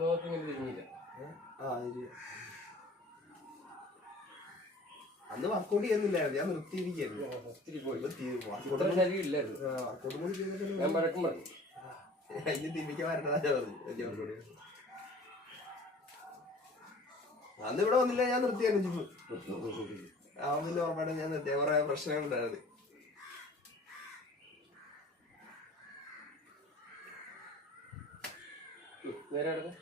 നോക്കി ഇങ്ങനെ തിരിഞ്ഞില്ല. ആ ശരി അന്ന് വർക്കൗട്ട് ചെയ്യുന്നില്ലായിരുന്നു. ഞാൻ നിർത്തിയിരിക്കുന്നു ഒത്തിരി പോയി. വർക്കൗട്ട് കൂടി ചെയ്തിട്ട് ഞാൻ വഴക്കം പറഞ്ഞു. അതിന് തിരിക്കാൻ വരേണ്ടതാ പറഞ്ഞു. വർക്കൗട്ട് അന്ന് ഇവിടെ വന്നില്ല ഞാൻ നിർത്തിയായിരുന്നു ജിമ്മ് ആ പിന്നെ ഉറപ്പായിട്ടും ഞാൻ നിർത്തിയ കുറെ പ്രശ്നങ്ങളുണ്ടായിരുന്നു. വേറെ അടുത്ത്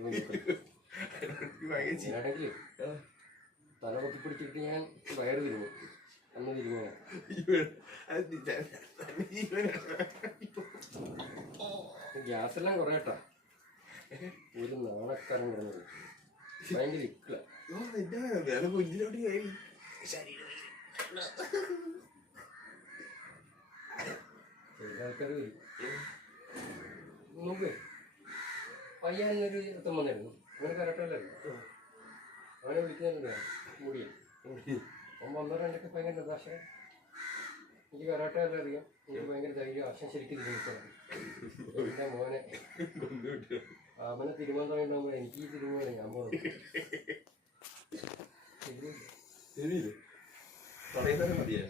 തല പൊക്കി പിടിച്ചിട്ട് ഞാൻ വയറ് തിരിഞ്ഞു അന്ന് തിരിഞ്ഞു ഗ്യാസ് എല്ലാം കുറേ കേട്ടാ ഒരു നാണക്കാരൻ കിടന്നത് ഭയങ്കര ഇക്കള ആൾക്കാർ വരും. നോക്ക്. പയ്യനൊരു ഒരുത്തം വന്നിരുന്നു. അവന് കരട്ടല്ലായിരുന്നു അവനെ വിളിക്കുന്നുണ്ട് മുടി അവൻ വന്നോ രണ്ടൊക്കെ ഭയങ്കര പക്ഷേ എനിക്ക് കരാട്ടെ എല്ലാം അറിയാം. എനിക്ക് ഭയങ്കര ധൈര്യം ആശം ശരിക്കും എന്റെ എന്റെ മോനെ. അവനെ തിരുവനന്തപുരം തുടങ്ങിയിട്ടുണ്ടാകുമ്പോൾ എനിക്ക് ഈ തിരുവനന്തപുരം ഞാൻ പോകുന്നത് ലൈറ്റ് ശരിയില്ലേ പറയുന്നത് മതിയേ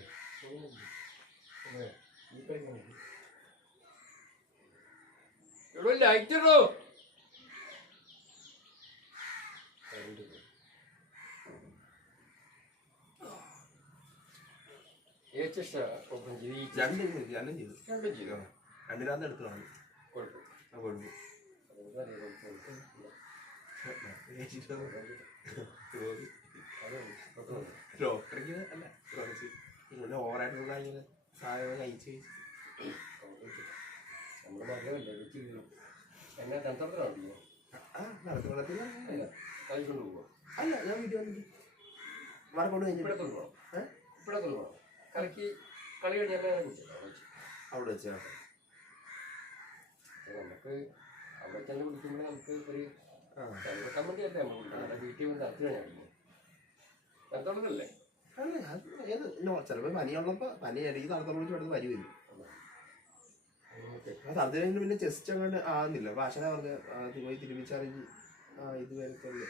അതെ. ഈ കളിക്കാൻ മതി. എടോ ലൈറ്റ് ഇടോ കറണ്ട് പോയി. ഏച്ചഷ്ട ഒപ്പം ചെയ്ത് ഈ രണ്ടും ചെയ്തു രണ്ടും ചെയ്തു രണ്ടും ചെയ്തു രണ്ടിനാന്ന് എടുത്തതാണ് കുഴപ്പം ആ കുഴപ്പം അതൊന്നും അറിയാം കുഴപ്പം ഡോക്ടർക്ക് അല്ല കുറച്ച് ഇങ്ങനെ ഓവറായിട്ടുള്ള ഇങ്ങനെ സാധനം കഴിച്ച് നമ്മുടെ മകനല്ലേ വെച്ച് വീഴും എന്നെ തന്ത്രത്തിലാണോ ആ അല്ല കളിക്കൊണ്ട് പോവാ? അല്ല ഞാൻ വീട്ടിൽ വന്നിട്ട്. വറക്കൊണ്ട് കഴിഞ്ഞിട്ട്? ഇവിടെ കൊണ്ടുപോകണം കളിക്ക് കളി അവിടെ വെച്ചാ നമുക്ക് അവിടെ തന്നെ കുടിക്കുമ്പോൾ നമുക്ക് ഒരു വെക്കാൻ വേണ്ടിയല്ലേ നമ്മൾ വിളിക്കുന്നത്? വീട്ടിൽ വന്ന് അത് കഴിഞ്ഞാൽ തന്ത്രത്തിലല്ലേ അല്ല അത് ഏത്? ചിലപ്പോൾ പനിയുള്ളപ്പോ പനി ഇടയ്ക്ക് അടുത്ത് പനി വരും. അത്. തണുത്ത് കഴിഞ്ഞിട്ട് പിന്നെ ചെസ്റ്റ് അങ്ങോട്ട് ആകുന്നില്ല ഭാഷ പറഞ്ഞ പോയി തിരുമിച്ചറിഞ്ഞ് ആ ഇത് വരത്തുള്ളൂ.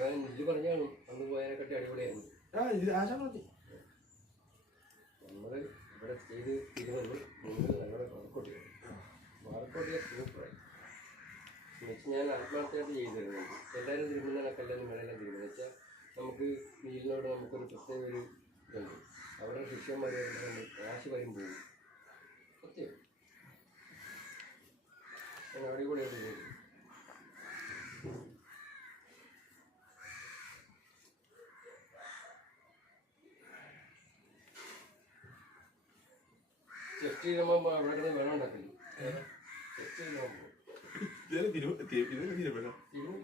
നെല്ല് പറഞ്ഞാണ് അന്ന് പോയതിനെക്കാട്ടി അടിപൊളിയായിരുന്നു. ഇത് നമ്മൾ ഇവിടെ ചെയ്ത് ഇരുന്നത് മുന്നിൽ നല്ലോണം വർക്കൗട്ട് ചെയ്തു വർക്കൗട്ട് ചെയ്യാൻ സൂപ്പറായി. എന്നുവെച്ചാൽ ഞാൻ ആത്മാർത്ഥമായിട്ട് ചെയ്തു എല്ലാവരും തിരുമുന്ന കല്ലെന്ന് മേലെല്ലാം തിരുമുന്നത് വെച്ചാൽ നമുക്ക് മീലിനോട് നമുക്കൊരു പ്രത്യേക ഒരു ഇതുണ്ട്. അവിടെ ശിഷ്യന്മാർ വരുമ്പോൾ നമ്മൾ കാശ് വരും പോകും. സത്യം. ഞാൻ അടിപൊളിയായിട്ട് ചെയ്തു ചെസ്റ്റ് ചെയ്യുമ്പോൾ അവിടെ വെള്ളം ഉണ്ടാക്കില്ല ചെസ്റ്റ് ചെയ്യുമ്പോൾ ഇതിന് തിരു